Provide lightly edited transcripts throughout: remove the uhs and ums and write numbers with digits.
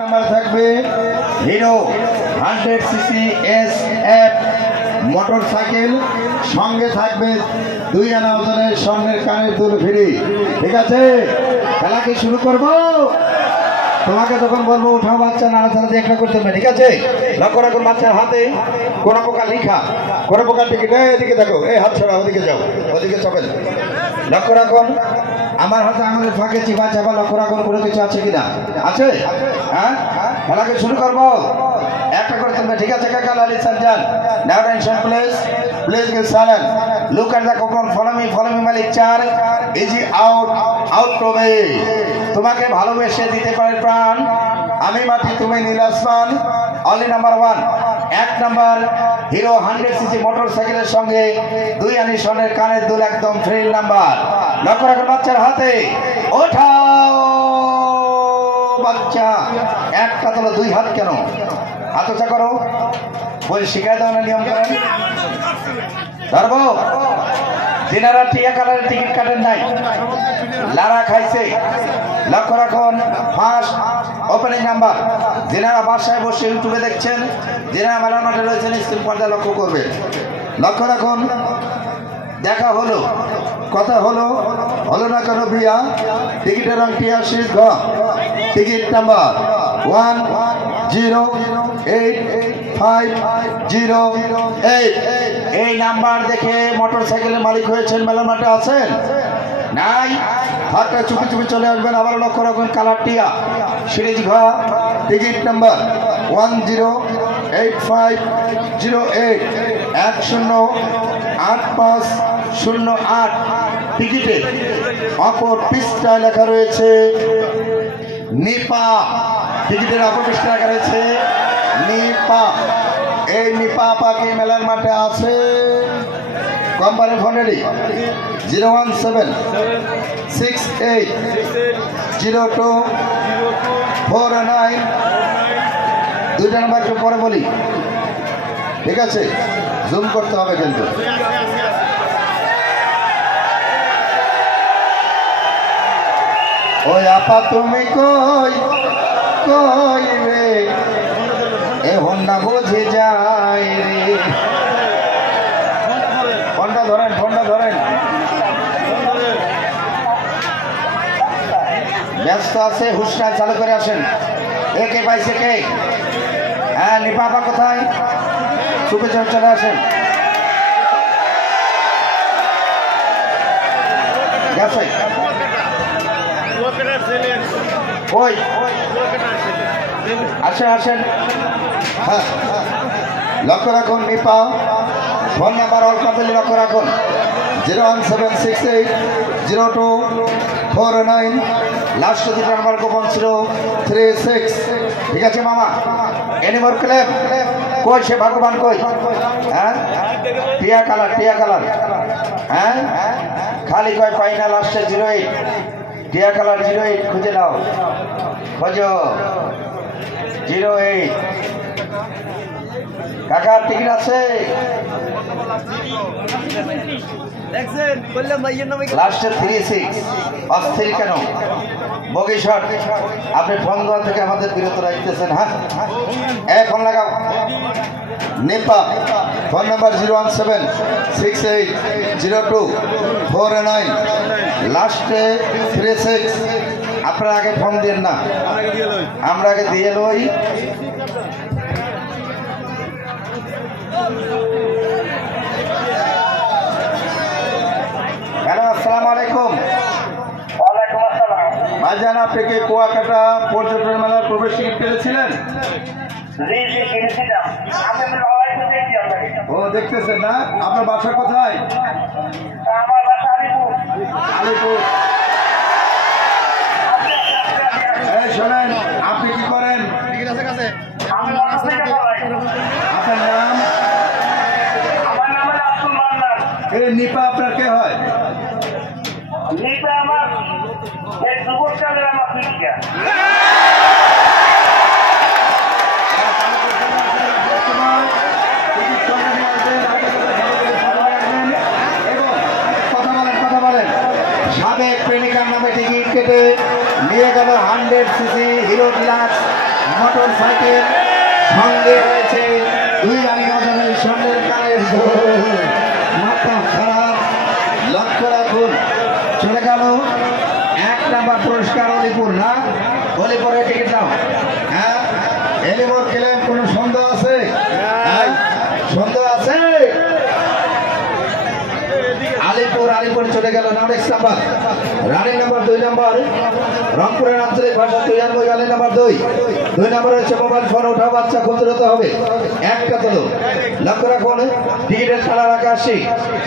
Number থাকবে hero 100 CC SF motorcycle, সঙ্গে থাকবে 2 আনা ওজনের স্বর্ণের কানের দুল ফ্রি। ঠিক আছে, খেলা কি শুরু করবো? তোমাকে তখন বলবো উঠাও বাচ্চা, নাড়াচাড়া দিয়ে একটা করতে হবে। ঠিক আছে, লক্ষ্য রাখুন বাচ্চার হাতে কোন প্রকার লিখা, কোন প্রকার টিকিট। এদিকে দেখো, এই হাত ছড়া, ওদিকে যাও, ওদিকে চপেন। লক্ষ্য রাখুন আমার হাতে আঙুলের ফাঁকে চিপা চাপা, লক্ষ্য রাখুন কোনো কিছু আছে কিনা। আছে? হ্যাঁ, খেলাকে শুরু করবো। একটা করে তুলবে। ঠিক আছে কাকা, লালি সাজ্জান, now tension please give silent, look at the coupon, follow me মালিক 4 ইজি আউট প্রবে। তোমাকে ভালোবেসে দিতে পারে প্রাণ, আমি মাটি তুমি নীল আসমান। Only number 1, 1 number hero 100 CC মোটরসাইকেলের সঙ্গে 2 আনি স্বর্ণের কানের দুল, একদম ফ্রি নাম্বার। লক্ষ্য রাখুন বাচ্চার হাতে, ওঠাও বাচ্চা, একটা তোলো, 2 হাত কেন, হাত উঁচা করো, বলে শিখাই দাও না নিয়ম করেন। ধরবো যিনারা টিয়া কালারের টিকিট কাটেন নাই, লারা খাইছে। লক্ষ্য রাখুন ফার্স্ট ওপেনিং নাম্বার, যিনারা বাসায় বসে ইউটিউবে দেখছেন, যিনারা মেলার মাঠে রয়েছেন স্ক্রিন পর্দায় লক্ষ্য করবে। লক্ষ্য রাখুন, দেখা হলো, কথা হলো না কেন ভিয়া? টিকিটের রং টিয়া শীষ ঘ, টিকিট নাম্বার 108508। এই নাম্বার দেখে মোটরসাইকেলের মালিক হয়েছেন, মেলার মাঠে আছেন নাই? হাতটা চুপি চুপি চলে আসবেন। আবার লক্ষ্য রাখুন কালার টিয়া সিরিজ ঘ, টিকিট নাম্বার 108508 108508। টিকিটে অপর পৃষ্ঠায় লেখা রয়েছে নিপা, টিকিটের অপর পৃষ্ঠায় লেখা রয়েছে নিপা। এই নিপা পাখি মেলার মাঠে আছে। কোম্পানির ফোন রেডি 017680249। 2টা নাম্বার একটু পরে বলি, ঠিক আছে? জুম করতে হবে কিন্তু। ওই আপা তুমি কই রে, এ হন্ডা বুঝে যায় রে। ফোনটা ধরেন, ব্যস্ত আছে, হুশটা চালু করে আসেন। কে পাইছে কে? হ্যাঁ, নিপাপা কোথায়? চুপে চলে আসেন। গেছে ওই আসেন। হ্যাঁ, লক্ষ্য রাখুন নিপা ফোন নাম্বার অল্প পেলে লক্ষ্য রাখুন 017680249। লাস্ট 2 নাম্বার গোপন ছিল 36। ঠিক আছে মামা, এনিমোর ক্লেম কই? সে ভগবান কই? হ্যাঁ, টিয়া কালার হ্যাঁ, খালি কয় পাই না। লাস্টে 08, টিয়া কালার 08 খুঁজে নাও, খোঁজো 08। কাকার টিকিট আছে? লাস্টে 36। অস্থির কেন? বগি শট। আপনি ফোন দেওয়া থেকে আমাদের বিরত রাখতেছেন। হ্যাঁ, ফোন লাগাও। নেপা ফোন নাম্বার 017680249, লাস্টে 36। আপনারা আগে ফোন দিন না, আমরা আগে দিয়ে লই। হ্যালো, আসসালামু আলাইকুম। ভাইজান, আপনি কি কুয়াকাটা পর্যটন মেলার প্রবেশ টিকিট পেয়েছিলেন? ও, দেখতেছেন না? আপনার বাসা কোথায়? আলিপুর। শোনেন, আপনি কি করেন? আপনার নাম? এই নিপা আপনার কে হয়? সাবেক প্রেমিকার নামে টিকিট কেটে নিয়ে গেল 100 সিসি হিরো মোটর সাইকেল সঙ্গে রয়েছে 2 রানী ওজনের স্বর্ণের কানের দুল। মাথা খারাপ, লক্ষ্য রাখুন। চলে গেল 1 নাম্বার পুরস্কার অলিপুর। না, অলিপুরের টিকিট নাও। হ্যাঁ, এলিপুর খেলেন, কোনো সন্দেহ আছে? সন্দেহ আছে? আলিপুর চলে গেল। Next number running number 2 number রংপুরের আঞ্চলিক ভাষা তুইয়ানবই গালি নাম্বার 2 নাম্বার হচ্ছে মোবাইল ফোন ওঠাও বাচ্চা খুলতে হতে হবে। একটা তোলো, লক্ষ্য রাখুন। টিকিটের কালার আকাশী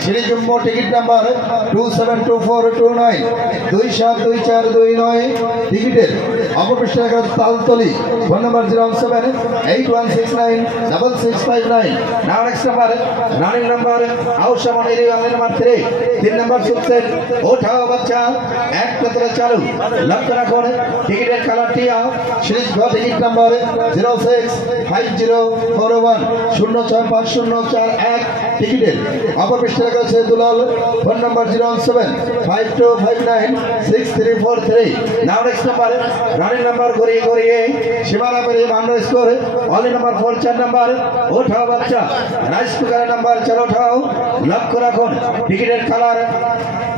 সিরিজ জম্মু টিকিট নাম্বার 272429 272429 টিকিটের অপপৃষ্ঠে তালতলি ফোন নাম্বার 01781696659। নাও নেক্সট নাম্বার রানিং নাম্বার আউশা মনির গালি নাম্বার 3 নাম্বার সুলসেন ওঠাও বাচ্চা একটা তোলো চালু। লক্ষ্য রাখুন টিকিটের কালারটি সিরিজ ঘ টিকিট নাম্বার 065041 0654041 টিকিটের অপপৃষ্ঠে লেখা আছে দুলাল ফোন নাম্বার 01752596343। নাও নেক্সট নাম্বার রানিং নাম্বার ঘুরিয়ে সীমানা পেরিয়ে ভান্ডার স্কোর অলি নাম্বার 4 4 নাম্বার ওঠাও বাচ্চা রাইস কুকারের নাম্বার চলো ওঠাও। লক্ষ্য রাখুন টিকিটের কালার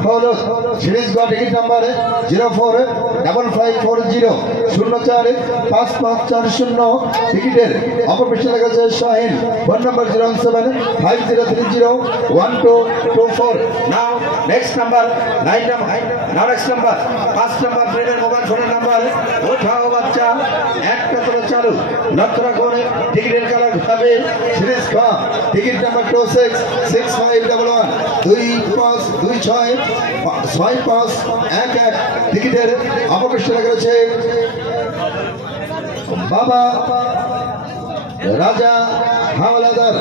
হলুদ সিরিজ ঘ টিকিট নাম্বার 045540 0455540 টিকিটের অপপৃষ্ঠে লেখা আছে শাহিন ফোন নাম্বার 01750301224। নাও next number 9 number now next number 5 number ট্রেনের মোবাইল ফোনের নাম্বার ওঠাও বাচ্চা একটা তোলো চালু। লক্ষ্য রাখুন টিকিটের কালার হবে সিরিজ খ টিকিট নাম্বার 266511 25265511 টিকিটের অপপৃষ্ঠে লেখা আছে বাবা Raja Howlader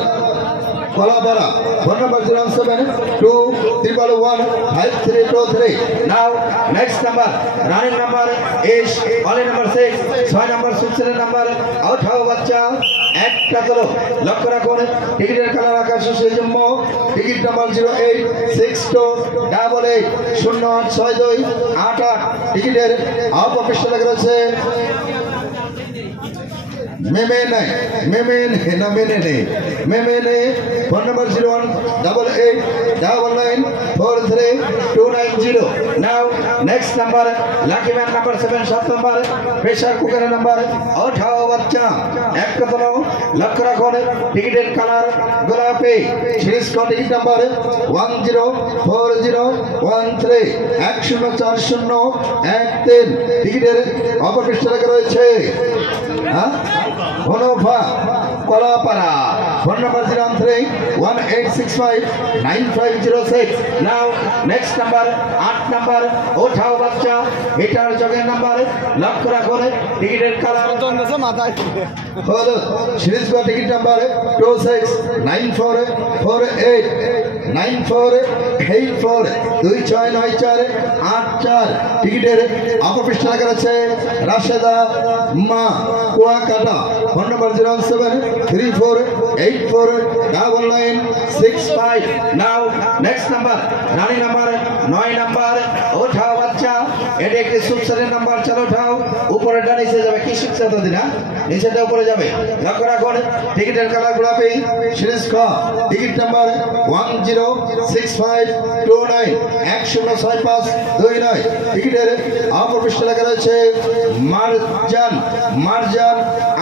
Kalapara phone number 072115323। Now next number running number এস অলি নাম্বার 6 6 নাম্বার সুলসেনের নাম্বার ওঠাও বাচ্চা একটা তোলো। লক্ষ্য রাখুন টিকিটের কালার আকাশে সেই জন্য টিকিট নাম্বার 08628086288 টিকিটের অপপৃষ্ঠে লেখা রয়েছে phone number 01889943290। Now next number lucky man number 7 7 number pressure কুকারের নাম্বার ওঠাও বাচ্চা একটা তোলো। লক্ষ্য রাখুন টিকিটের কালার গোলাপি সিরিজ টিকিট নাম্বার 104013 104013 টিকিটের অপপৃষ্ঠে লেখা রয়েছে হনফা কলাপাড়া ফোন নাম্বার 01318659506। নাও নেক্সট নাম্বার 8 নাম্বার ওঠাও বাচ্চা এটার জগের নাম্বার। লক্ষ্য রাখুন টিকিটের কালার হলুদ সিরিজ টিকিট নাম্বার 269448 9484 269484 টিকিটের অপপৃষ্ঠে লেখা আছে রাশেদা মা Kuakata phone number 07484899565। Now next number running number 9 number ওঠাও বাচ্চা এটা একটি সুলসেনের নাম্বার চলো ওঠাও। উপরে নিচে যাবে কি সুলসেন না নিচেটা উপরে যাবে। লক্ষ্য রাখুন টিকিটের কালার গোলাপি সিরিজ খ টিকিট নাম্বার 106529 106529 টিকিটের অপপৃষ্ঠে লেখা রয়েছে মারজান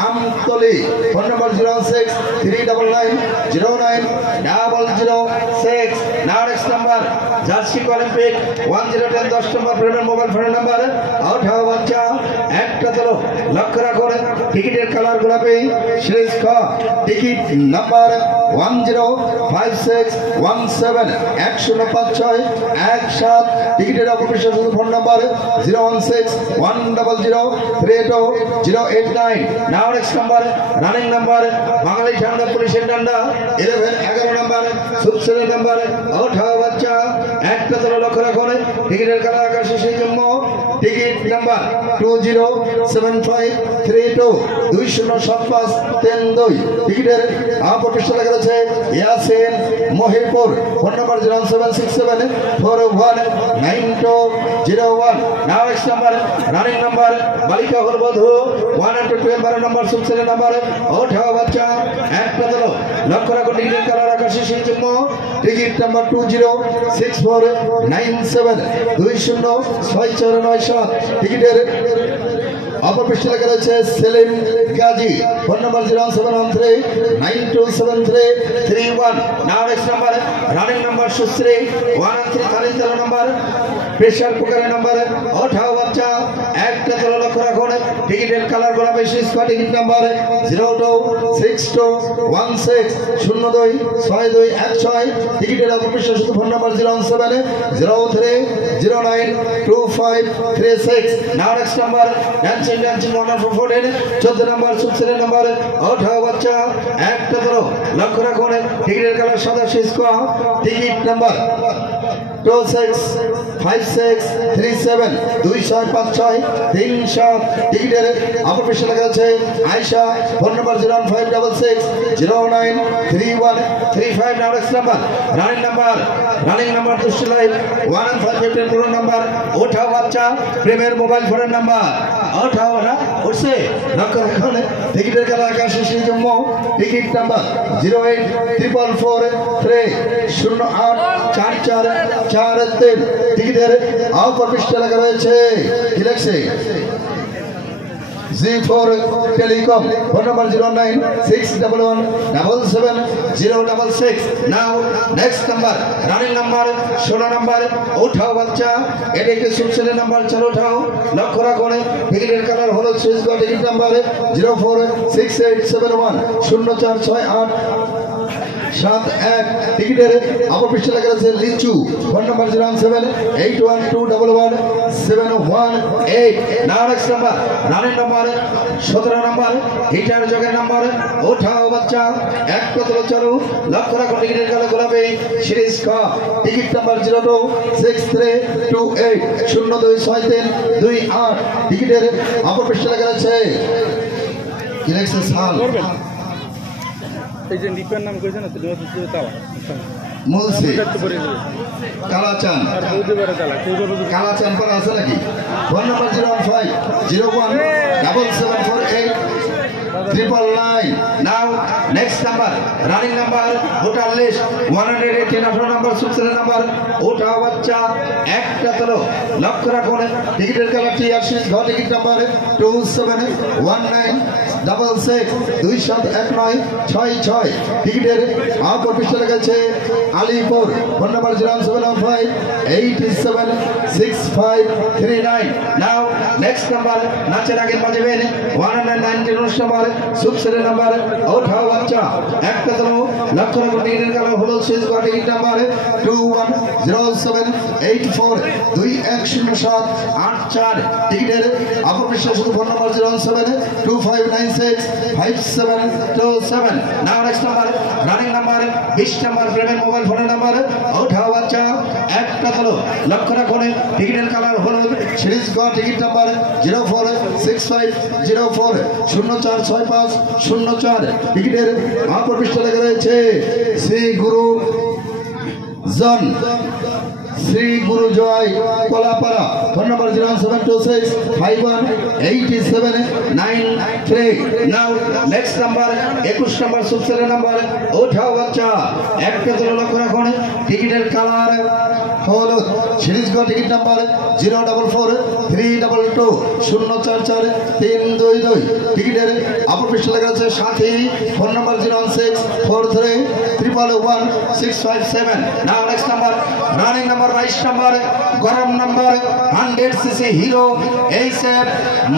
আমতলি ফোন নাম্বার 06399090006। নাও নেক্সট নাম্বার জার্সি অলিম্পিক 1010 10 নম্বর প্রেমের মোবাইল ফোনের নাম্বার ওঠাও বাচ্চা একটা তোলো। লক্ষ্য রাখুন টিকিটের কালার গোলাপি সিরিজ খ টিকিট নাম্বার 105617 105617 টিকিটের অপপৃষ্ঠে ফোন নাম্বার 01610038089। নাও নেক্সট নাম্বার রানিং নাম্বার বাঙালি সামনে পুলিশের ডান্ডা 11 নাম্বার সুলসেনের নাম্বার ওঠাও বাচ্চা একটা তোলো। লক্ষ্য রাখুন টিকিটের কালার আকাশে সেই জন্য টিকিট নাম্বার 207532 207532 টিকিটের প্রতিষ্ঠা লেখা রয়েছে Yasin Mahipur phone number 07674190201 next number running number বালিকা হলবধূ 112 নাম্বার সুবসেল নাম্বার ওঠাও বাচ্চা একটা দল লক্ষ্য রাখুন টিকিটের কালার আকাশে সেই জন্য টিকিট নাম্বার 206497 206497 টিকিটের অপর পৃষ্ঠে লেখা রয়েছে Selim Gazi phone number 07139273331 next number running number সুশ্রী 113 নাম্বার প্রেসার কুকারের নাম্বার ওঠাও বাচ্চা একটা দল লক্ষ্য রাখুন টিকিটের কালার গোলাপি স্কোয়ার টিকিট নাম্বার 026216026216 টিকিটের অপর পৃষ্ঠে শুধু phone number 073032536 next number dancing wonderful ফুডের 14 নাম্বার সুবসেলের নাম্বার ওঠাও বাচ্চা একটা দল লক্ষ্য রাখুন টিকিটের কালার সাদা স্কোয়ার টিকিট নাম্বার 265637 265637 টিকিটের অপর পৃষ্ঠে লেখা আছে Ayesha phone number 01566093135 next number running number দুষ্ট লাইভ 1515 পুরো নাম্বার ওঠাও বাচ্চা প্রেমের মোবাইল ফোনের নাম্বার ওঠাও না উঠছে লক্ষ্য রাখুন টিকিটের কালা আকাশে সেই জন্য টিকিট নাম্বার 08444084443 টিকিটের অপর পৃষ্ঠে লেখা রয়েছে কি লেখছে G4 Telecom phone number 09611777066 now next number running number 16 number উঠাও বাচ্চা এটা একটি সুবসেলের নাম্বার চলো উঠাও লক্ষ্য রাখুন টিকিটের কালার হলো সুইচ বা টিকিট নাম্বার 04687104687 টিকিটের অপর পৃষ্ঠে লেখা আছে লিচু phone number 07812117118 next number running number 17 number heater জগের নাম্বার ওঠাও বাচ্চা এক কতল চলো লক্ষ্য রাখো টিকিটের কালার গোলাপি সিরিজ ক টিকিট নাম্বার 026328026328 টিকিটের অপর পৃষ্ঠে লেখা আছে কি লেখছে সাল এই যে নিপের নাম কইছেন না তুমি তালা মুলসি কালাচান কালাচান পর আছে নাকি phone number 015017748 now next number running number voter list 118 number সুবসেলের number ওঠাও বাচ্চা একটা তলো লক্ষ্য রাখুন টিকিটের কালারটি আসছে ঘর টিকিট নাম্বার 271966271966 টিকিটের অপর পৃষ্ঠে লেখা আছে Alipur phone number 075876539 now next number নাচের আগে বাজবেন 119 নম্বর সুবসেলের নাম্বার ওঠাও বাচ্চা একটা তলো লক্ষ্য রাখুন টিকিটের কালার হলো শেষ ঘর টিকিট নাম্বার 210784 টিকিটের অপর পৃষ্ঠে শুধু phone number 0725727 now next number running number 20 number প্রেমের মোবাইল ফোনের নাম্বার ওঠাও বাচ্চা একটা তলো লক্ষ্য রাখুন টিকিটের কালার হলো সিরিজ গ টিকিট নাম্বার 04650404650 টিকিটের অপর পৃষ্ঠে লেখা রয়েছে শ্রী গুরু জয় কলাপাড়া ফোন নাম্বার 076518793 নাও নেক্সট নাম্বার 21 নাম্বার সুবসেলের নাম্বার ওঠাও বাচ্চা একটা দল লক্ষ্য রাখুন টিকিটের কালার হলুদ সিরিজ গ টিকিট নাম্বার 04432204432 টিকিটের অপর পৃষ্ঠে লেখা আছে Sathi phone number 01643111657 now next number running number 22 number গরম number 100cc Hero HF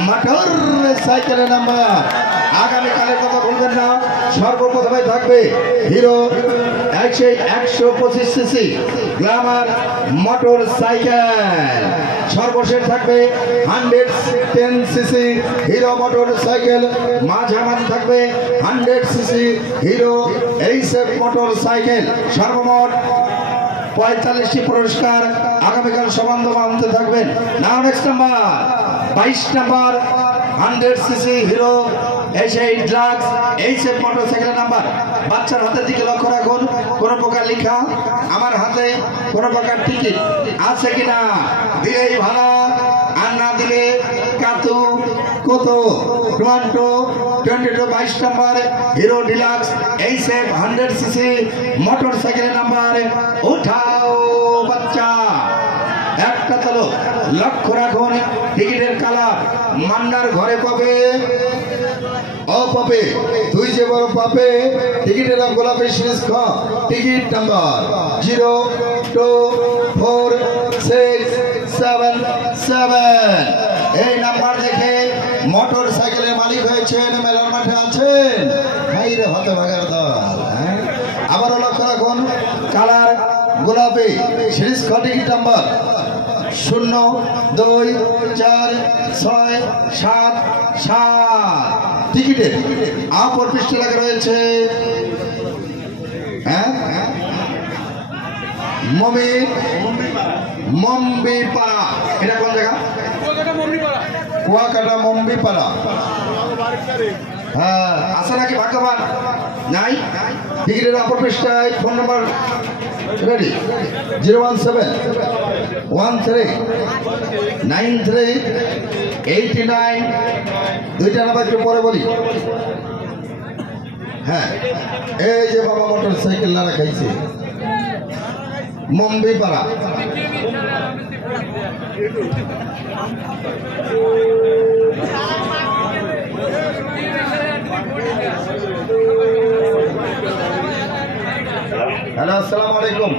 motor সাইকেলের নাম্বার আগামীকালের কথা বলবেন না সর্বপ্রথমে থাকবে hero 125cc Glamour motor cycle সর্বশেষ থাকবে 110cc হিরো মোটর সাইকেল মাঝামাঝি থাকবে 100cc Hero HF motor cycle সর্বমোট 45টি পুরস্কার আগামীকাল সমান মানতে থাকবেন। Now next number 22 number 100 CC Hero এসএইট ডিলাক্স এইচএফ মোটরসাইকেলের নাম্বার। বাচ্চার হাতের দিকে লক্ষ্য রাখুন, কোন প্রকার লেখা আমার হাতে কোন প্রকার টিকিট আছে কিনা, দিলেই ভাড়া আর না দিলে কাতু কত। 22 number hero deluxe HF 100 CC মোটরসাইকেলের নাম্বার। উঠাও বাচ্চা, একটা চলো লক্ষ্য রাখুন, টিকিটের কালার মান্নার ঘরে পাবে ও পাবে তুই যে বড় পাবে। টিকিটের নাম গোলাপি সিরিজ খ, টিকিট নাম্বার 024677। এই নাম্বার দেখে মোটর সাইকেলের মালিক হয়েছেন, মেলার মাঠে আছেন, ভাই রে হতে ভাগার দল। আবারও লক্ষ্য রাখুন, কালার গোলাপি সিরিজ খ, টিকিট নাম্বার 0246777। টিকিটের অপর পৃষ্ঠে লেখা রয়েছে মম্বিপাড়া। এটা কোন জায়গা? কুয়াকাটা মম্বিপাড়া। হ্যাঁ, আছে নাকি ভাগ্যবান? নাই। টিকিটের অপর পৃষ্ঠায় ফোন নাম্বার রেডি 017139389। দুইটা নাম্বার একটু পরে বলি। হ্যাঁ, এই যে বাবা মোটর সাইকেল না রাখাইছে মম্বিপাড়া। হ্যালো, আসসালামু আলাইকুম।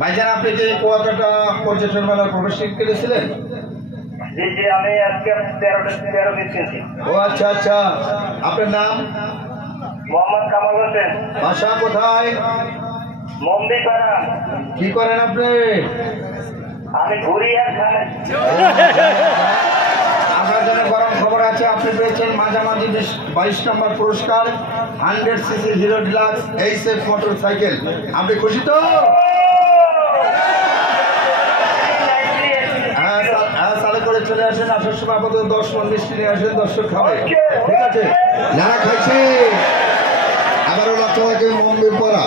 ভাইজান, আপনি যে কুয়াকাটা পর্যটন মেলার প্রবেশ করেছিলেন? জি জি, আমি আজকে 13 দিচ্ছি। ও আচ্ছা আচ্ছা, আপনার নাম? মোহাম্মদ কামাল হোসেন। বাসা কোথায়? মন্দিপাড়া। কি করেন আপনি? আমি ঘুরি আর খাই। আপনার জন্য গরম খবর আছে, আপনি পেয়েছেন মাঝামাঝি 22 নম্বর পুরস্কার 100 CC hero deluxe HF motor cycle. আপনি খুশি তো? হ্যাঁ, তাহলে করে চলে আসেন। আসার সময় আপাতত 10 মণ মিষ্টি নিয়ে আসেন, দর্শক খাবে। ঠিক আছে, যারা খাইছে আবারও লক্ষ্য রাখে মন্দির পড়া।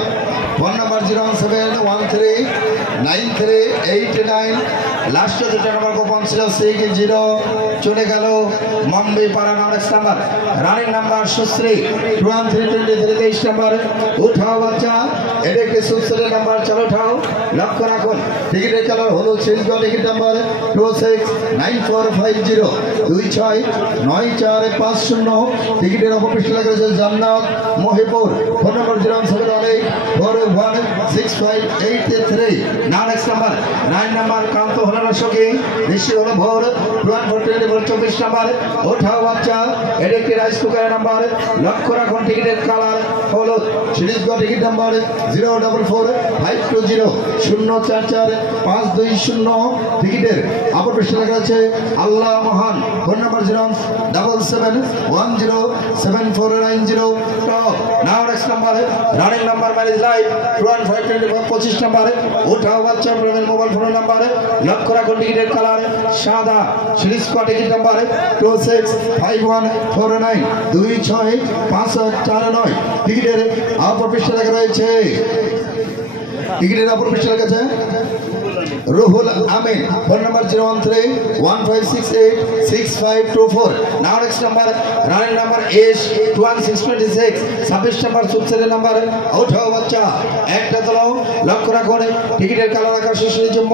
Phone number 017139389। লাস্টে দুটো নাম্বার গোপন ছিল 60 চলে গেল মম্বই পাড়া। নেক্সট নাম্বার রানিং নাম্বার সুশ্রী 2323 নাম্বার। উঠাও বাচ্চা, এটা একটি সুশ্রী নাম্বার, চলো উঠাও। লক্ষ্য রাখুন, টিকিটের কালার হলো সিলগ, টিকিট নাম্বার 269450 269450। টিকিটের অপপৃষ্ঠ লেখা রয়েছে Jannat Mohipur. Phone number 01741465883। Next number 9 number কান্ত হল সখী বেশি হলো ভোর 24 নাম্বার। ওঠাও বাচ্চা, এটা একটি রাইস কুকারের নাম্বার। লক্ষ্য রাখুন, টিকিটের কালার হলুদ। Series ticket number 0445200445220। টিকিটের অপর পৃষ্ঠে লেখা আছে আল্লাহ মহান। Phone number 077107490। Now next number running number marriage life 25 number. ওঠাও বাচ্চা, প্রেমের মোবাইল ফোনের নাম্বার। লক্ষ্য রাখুন, টিকিটের কালার সাদা। Series ticket number 265149265549। টিকিটের অপর পৃষ্ঠে লেখা রয়েছে, টিকিটের অপর পৃষ্ঠে লেখা আছে Ruhul Amin. Phone number 01315686524। Now next number running number এস 2626 26 নাম্বার সুলসেলের নাম্বার। ওঠাও বাচ্চা, একটা তোলাও। লক্ষ্য রাখুন, টিকিটের কালার আকাশ শিশুর জন্য।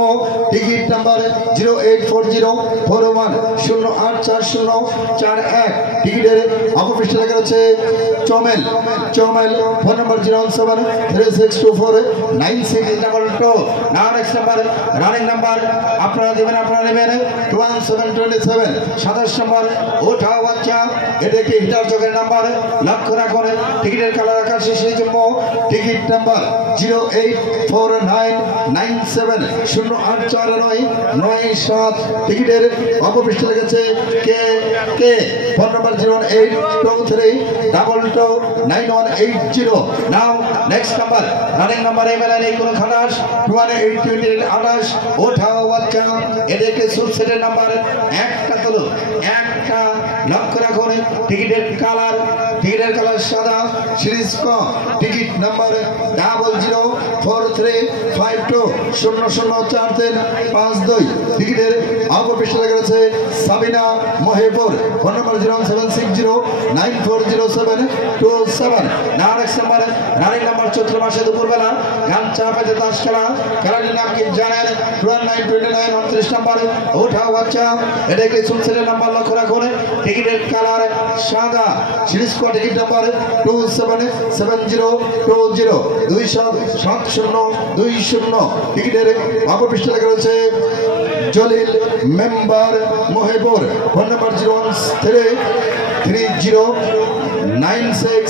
Ticket number 08404108441। টিকিটের অপর পৃষ্ঠে লেখা আছে চমেল। Phone number 017362496 number. Now next number running number আপনারা দেবেন, আপনারা নেবেন 1727। 27 নম্বর ওঠা বাচ্চা, এটা একটি হিটার যোগের নাম্বার, লক্ষ্য রাখুন। টিকিটের কালার আকার শেষের জন্য টিকিট নাম্বার 08497084997। টিকিটের অপপৃষ্ঠে লেগেছে কে কে, ফোন নাম্বার 08232929180। নাও নেক্সট নাম্বার রানিং নাম্বার এমএলএন এই কোনো খালাস 2828 ওঠা বাচ্চা, এদেরকে সুলসেটের নাম্বার একটা তোলো, একটা লক্ষ্য রাখুন। টিকিটের কালার সাদা, সিরিজ ক, টিকিট নাম্বার 004352004352। টিকিটের অপপৃষ্ঠে লেগেছে Sabina Mohipur, phone number 07609407227। Next number running number চৈত্র মাসে দুপুরবেলা গান চাপাতে তাস খেলা, খেলাটির নাম কি জানেন? 2929 নাম্বার ওঠা বাচ্চা, এটা একটি সুলসেটের নাম্বার, লক্ষ্য রাখুন। টিকিটের কালার সাদা, সিরিজ ক, টিকিট নাম্বার 277020 টিকিটের অপপৃষ্ঠে লেখা রয়েছে জলিল মেম্বার মহেপুর, ফোন নাম্বার 013309628।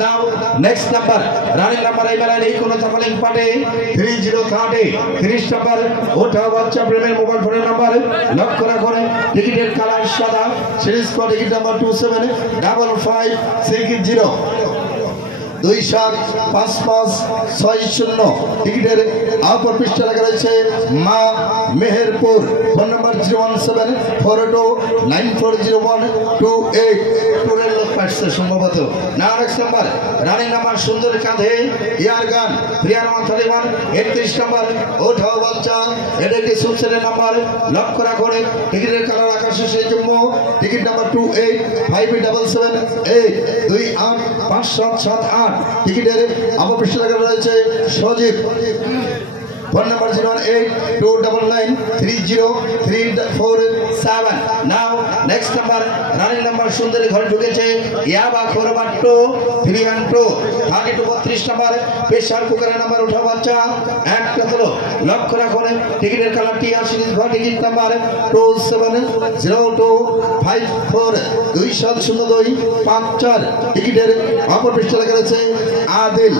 নাও নেক্সট নাম্বার রানিং নাম্বার এমএলএন এই কোনো চাপালিং পাটে 3030 30 নাম্বার ওঠা বাচ্চা, প্রেমের মোবাইল ফোনের নাম্বার, লক্ষ্য রাখুন। টিকিটের কালার সাদা, সিরিজ ক, টিকিট নাম্বার 27556 275560। টিকিটের অপর পৃষ্ঠে লেখা রয়েছে মা মেহেরপুর, ফোন নাম্বার 01742940128। টুরের লোক পাচ্ছে সম্ভবত। নেক্সট নাম্বার রানিং নাম্বার সুন্দর কাঁধে ইয়ার গান 3131 নাম্বার ওঠাও বাচ্চা, এটা একটি সুলসেটের নাম্বার, লক্ষ্য রাখুন। টিকিটের কালার আকাশে সেই জন্য টিকিট নাম্বার 285778285778। টিকিটের অপপৃষ্ঠে লেখা রয়েছে সজীব, ফোন নাম্বার 08299303447। নাও নেক্সট নাম্বার রানিং নাম্বার সুন্দরী ঘরে ঢুকেছে ইয়াবা খোরবাট্ট 32 নাম্বার প্রেসার কুকারের নাম্বার ওঠা বাচ্চা, একটা তোলো, লক্ষ্য রাখুন। টিকিটের কালার টিআর সিরিজ ঘর, টিকিট নাম্বার 270254270254। টিকিটের অপর পৃষ্ঠে লেখা রয়েছে আদিল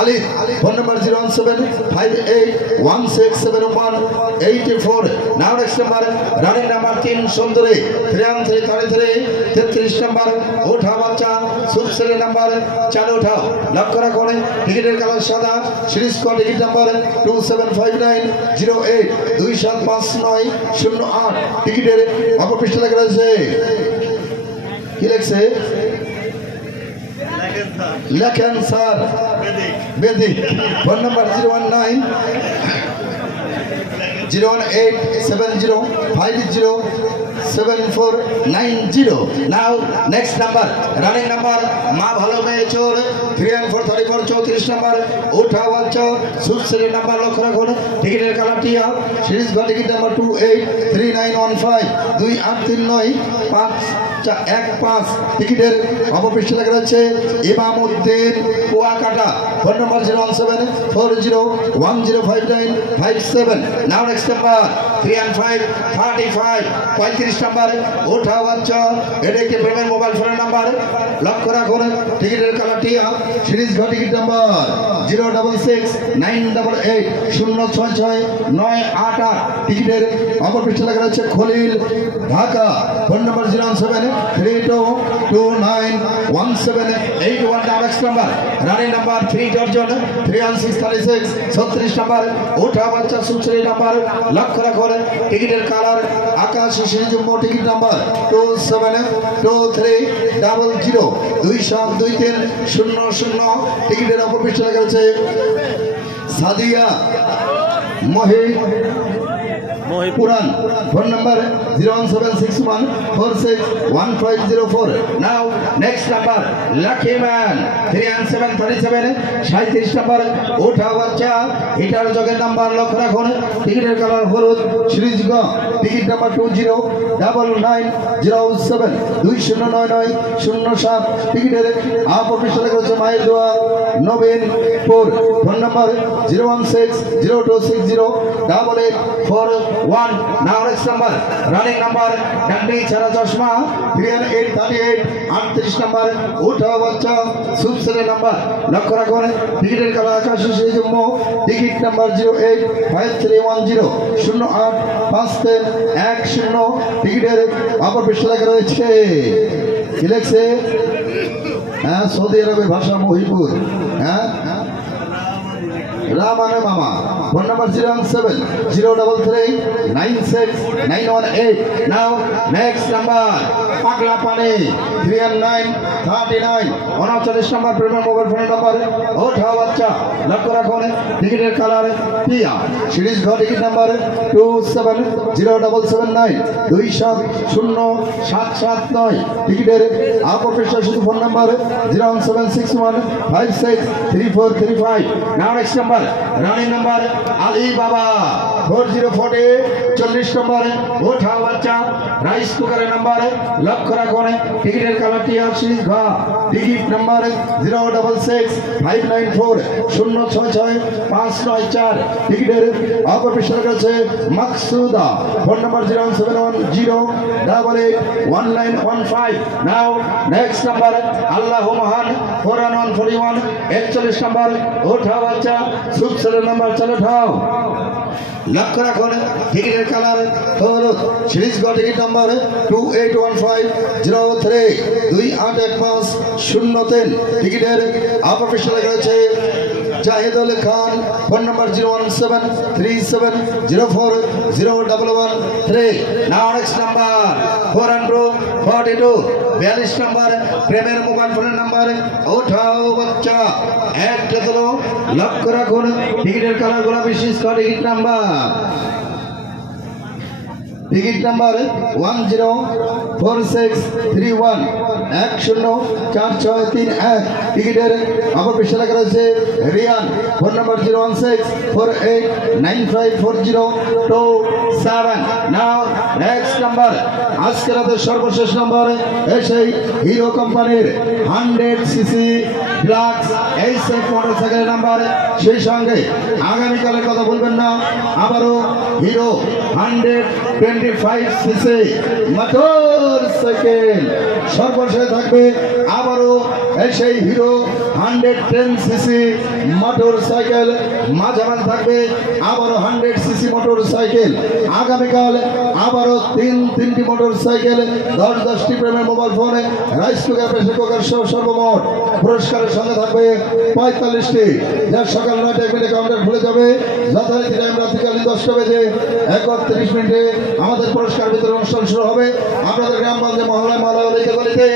আলী, ফোন নাম্বার 01758167184। নাও নেক্সট নাম্বার রানিং নাম্বার 3 সুন্দরী 33 নাম্বার ওঠা বাচ্চা, সুলসেটের নাম্বার চালু ওঠাও, লক্ষ্য রাখুন। টিকিটের কালার সাদা, সিরিজ ক, টিকিট নাম্বার 275908275908। টিকিটের অপপৃষ্ঠে লেখা রয়েছে কি লেখছে? লেখেন স্যার বেদি, ফোন নাম্বার 01870507490। নাও নেক্সট নাম্বার রানিং নাম্বার মা ভালো মেয়ে চোর 3434 নাম্বার ওঠা বাচ্চা, সুলসেটের নাম্বার, লক্ষ্য রাখুন। টিকিটের কালার টিয়া, সিরিজ বা টিকিট নাম্বার 2839152815। টিকিটের অপপৃষ্ঠে লেখা রয়েছে ইমামউদ্দিন কুয়াকাটা, ফোন নাম্বার 01740105957। নাও নেক্সট নাম্বার 31535 নাম্বার ওঠা বাচ্চা, এটা একটি প্রেমের মোবাইল ফোনের নাম্বার, লক্ষ্য রাখুন। টিকিটের কালার টিয়া, সিরিজ ঘর, টিকিট নাম্বার 06698006698। টিকিটের অপর পৃষ্ঠে লেখা রয়েছে Khalil Dhaka, phone number 072291781। Next number running number 3 dozen 31636 36 number ওঠা বাচ্চা, সুলসেটের নাম্বার, লক্ষ্য রাখুন। টিকিটের কালার আকাশ সিরিজ টিকিট নাম্বার 272300272300। টিকিটের অপর পৃষ্ঠে লেখা রয়েছে সাদিয়া পুরান, phone number 01761461504। Now next number lucky man 31737 37 number ওঠা বাচ্চা, এটার যোগের নাম্বার, লক্ষ্য রাখুন। টিকিটের কালার হলুদ, সিরিজ গ, টিকিট নাম্বার 209907209907। টিকিটের অপর পৃষ্ঠে লেখা রয়েছে মায়ের দোয়া Nabinpur. Phone number 01602608841। Now next number running number ডান্ডি ছাড়া চশমা 3838 38 নাম্বার উঠা বাচ্চা সুপসেলের নাম্বার লক্ষ্য রাখুন। টিকিটের কালার আকাশী সেই জন্য টিকিট নাম্বার 085310 085310। টিকিটের অপর পৃষ্ঠে লেখা রয়েছে কি লেখছে? হ্যাঁ, সৌদি আরবের ভাষা মহিপুর। হ্যাঁ, রামানে মামা। Phone number 01703396918। নাও নেক্সট নাম্বার পাগলা পানি 3939 39 নাম্বার প্রেমের মোবাইল ফোনের নাম্বার ওঠা বাচ্চা লক্ষ্য রাখুন। টিকিটের কালার টিয়া সিরিজ ঘর টিকিট নাম্বার 270779 2700779। টিকিটের আপর পৃষ্ঠা শুধু phone number 01761563435। Now next number running number আলী বাবা 4040 40 নম্বর ওঠা বাচ্চা রাইস কুকারের নাম্বার লক্ষ্য রাখুন। টিকিটের কালারটি সিরিজ ঘ টিকিট নাম্বার 0665940665594। টিকিটের অপর পৃষ্ঠা রয়েছে Maksuda. Phone number 07108881915। Now next number আল্লাহ মহান 4141 41 নম্বর ওঠা বাচ্চা সুপসেলের নাম্বার চলে ঠাও লক্ষ্য রাখুন। টিকিটের কালার হলুদ সিরিজ ঘ টিকিট নাম্বার 281503 281503। টিকিটের অপর পৃষ্ঠা লেখা রয়েছে Jahidul Khan. Phone number 01737040113। Now next number 442 42 number প্রেমের মোবাইল ফোনের নাম্বার ওঠাও বাচ্চা একটা তোলো লক্ষ্য রাখুন। টিকিটের কালার গোলাপি সিরিজ ঘ টিকিট নাম্বার 104631 104631। টিকিটের অপর পৃষ্ঠা লেখা রয়েছে Rian. Phone number 01648954027। Now next number আজকে রাতের সর্বশেষ নম্বর সেই হিরো কোম্পানির 100cc ডিলাক্স এইচএফ মোটরসাইকেলের নাম্বার। সেই সঙ্গে আগামীকালের কথা বলবেন না, আবারও হিরো 125cc মোটরসাইকেল সর্বশেষ থাকবে। আবারও সেই হিরো 110cc মোটরসাইকেল মাঝামাঝি থাকবে। আবারও 100cc মোটরসাইকেল আগামীকাল আবারও তিনটি মোটরসাইকেল 10টি প্রেমের মোবাইল ফোনে রাইস কুকার প্রেসার কুকার সহ সর্বমোট পুরস্কারের সঙ্গে থাকবে 45টি, যা সকাল 9টায় মিলে কাউন্টার খুলে যাবে। যথারীতি টাইম রাত্রিকালীন 10টা বেজে 31 মিনিটে আমাদের পুরস্কার বিতরণ অনুষ্ঠান শুরু হবে। আপনাদের গ্রামগঞ্জে মহল্লায় মহল্লায় গলিতে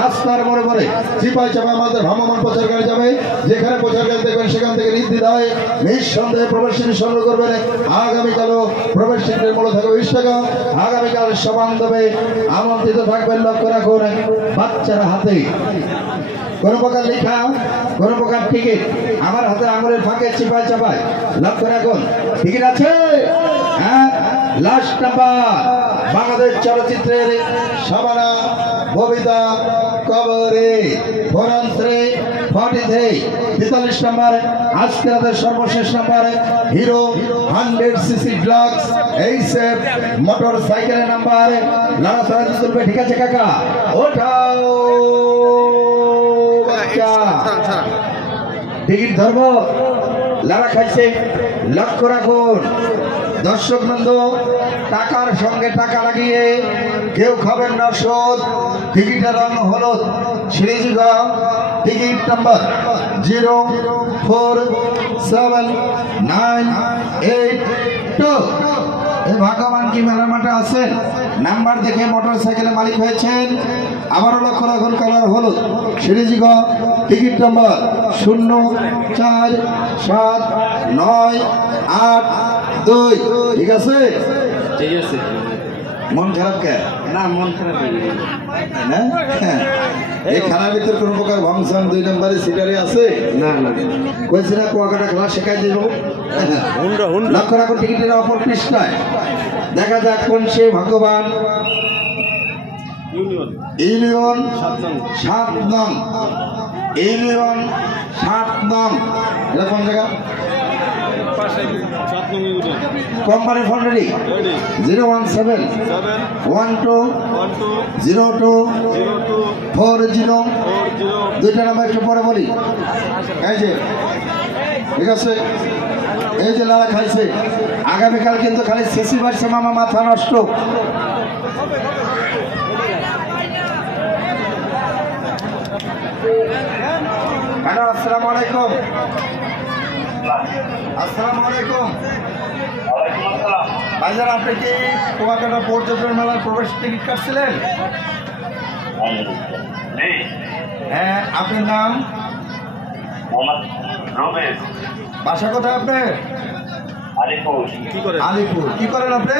রাস্তার মোড়ে মোড়ে চিপাই চাপা আমাদের ভ্রাম্যমাণ প্রচার গাড়ি যাবে। যেখানে প্রচার গাড়ি দেখবেন সেখান থেকে নির্দ্বিধায় নিঃসন্দেহে প্রবেশ টিকিট সংগ্রহ করবেন। আগামীকালও প্রবেশ টিকিটের মূল্য থাকবে 20 টাকা। আগামীকাল সবান্ধবে আমন্ত্রিত থাকবেন। লক্ষ্য রাখুন বাচ্চারা হাতে কোনো প্রকার লেখা কোনো প্রকার টিকিট আমার হাতে আঙুলের ফাঁকে চিপাই চাপায় লক্ষ্য রাখুন। টিকিট আছে? হ্যাঁ, লাস্ট নাম্বার বাংলাদেশ চলচ্চিত্রের সাবানা ববিতা কবরে 43 নম্বর আজকে রাতের সর্বশেষ number hero 100cc deluxe HF motor সাইকেলের নাম্বার লড়াচড়া চলবে। ঠিক আছে কাকা, ওঠাও টিকিট ধরব লাড়া খাইছে লক্ষ্য রাখুন। দর্শক বৃন্দ, টাকার সঙ্গে টাকা লাগিয়ে কেউ খাবেন না সুদ। টিকিটের রং হলুদ সিরিজ টিকিট নাম্বার 04798 এই ভাগ্যবান কি মেলার মাঠে আছেন? নাম্বার দেখে মোটর সাইকেলের মালিক হয়েছেন। আবারও লক্ষ্য রাখুন কালার হলুদ সিরিজ টিকিট নাম্বার 04798 ঠিক আছে? ঠিক আছে। মন খারাপ কে? না, মন খারাপ হ্যাঁ, এই খেলার ভিতরে কোন প্রকার ভাংসাং 2 নম্বরে সিটারে আছে? না না, কইছে না কুয়াকাটা খেলা শেখাই দেব। লক্ষ্য রাখুন টিকিটের অপর পৃষ্ঠায় দেখা যাক কোন সে ভাগ্যবান। ইউনিয়ন 7 নং ইউনিয়ন 7 নং, এটা কোন জায়গা? কোম্পানি ফোন রেডি 017 12 02 40, দুইটা নাম্বার একটু পরে বলি। এই যে ঠিক আছে, এই যে লালা খাইছে, আগামীকাল কিন্তু খালি সিসি বাড়ছে, মামা মাথা নষ্ট। হ্যালো, আসসালামু আলাইকুম। আসসালামু আলাইকুম ওয়ালাইকুম আসসালাম। ভাইজান, আপনি কি কুয়াকাটা পর্যটন মেলার প্রবেশ টিকিট কাটছিলেন? জি, হ্যাঁ, আপনার নাম? মোহাম্মদ রুবেশ, বাসা কোথায় আপনার? আলিপুর। আলিপুর। কি করেন আপনি?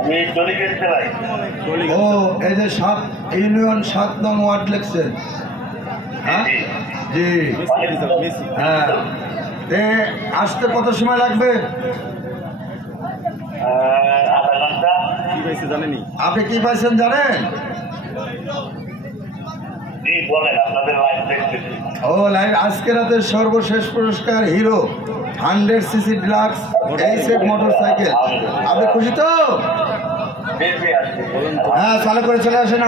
আমি ডেলিগেট চালাই। ও, এই যে ইউনিয়ন 7 নং ওয়ার্ড লিখছেন, হ্যাঁ? জি, হ্যাঁ। আসতে কত সময় লাগবে? আধা ঘন্টা। আপনি কি পাইছেন জানেন? জি, বলেন, আপনাদের লাইভ দেখতেছি। ও, লাইভ আজকে রাতের সর্বশেষ পুরস্কার হিরো 100cc ডিলাক্স এইসেফ মোটরসাইকেল। আপনি খুশি তো? জি, জি, আসছি। হ্যাঁ, চালু করে চলে আসেন।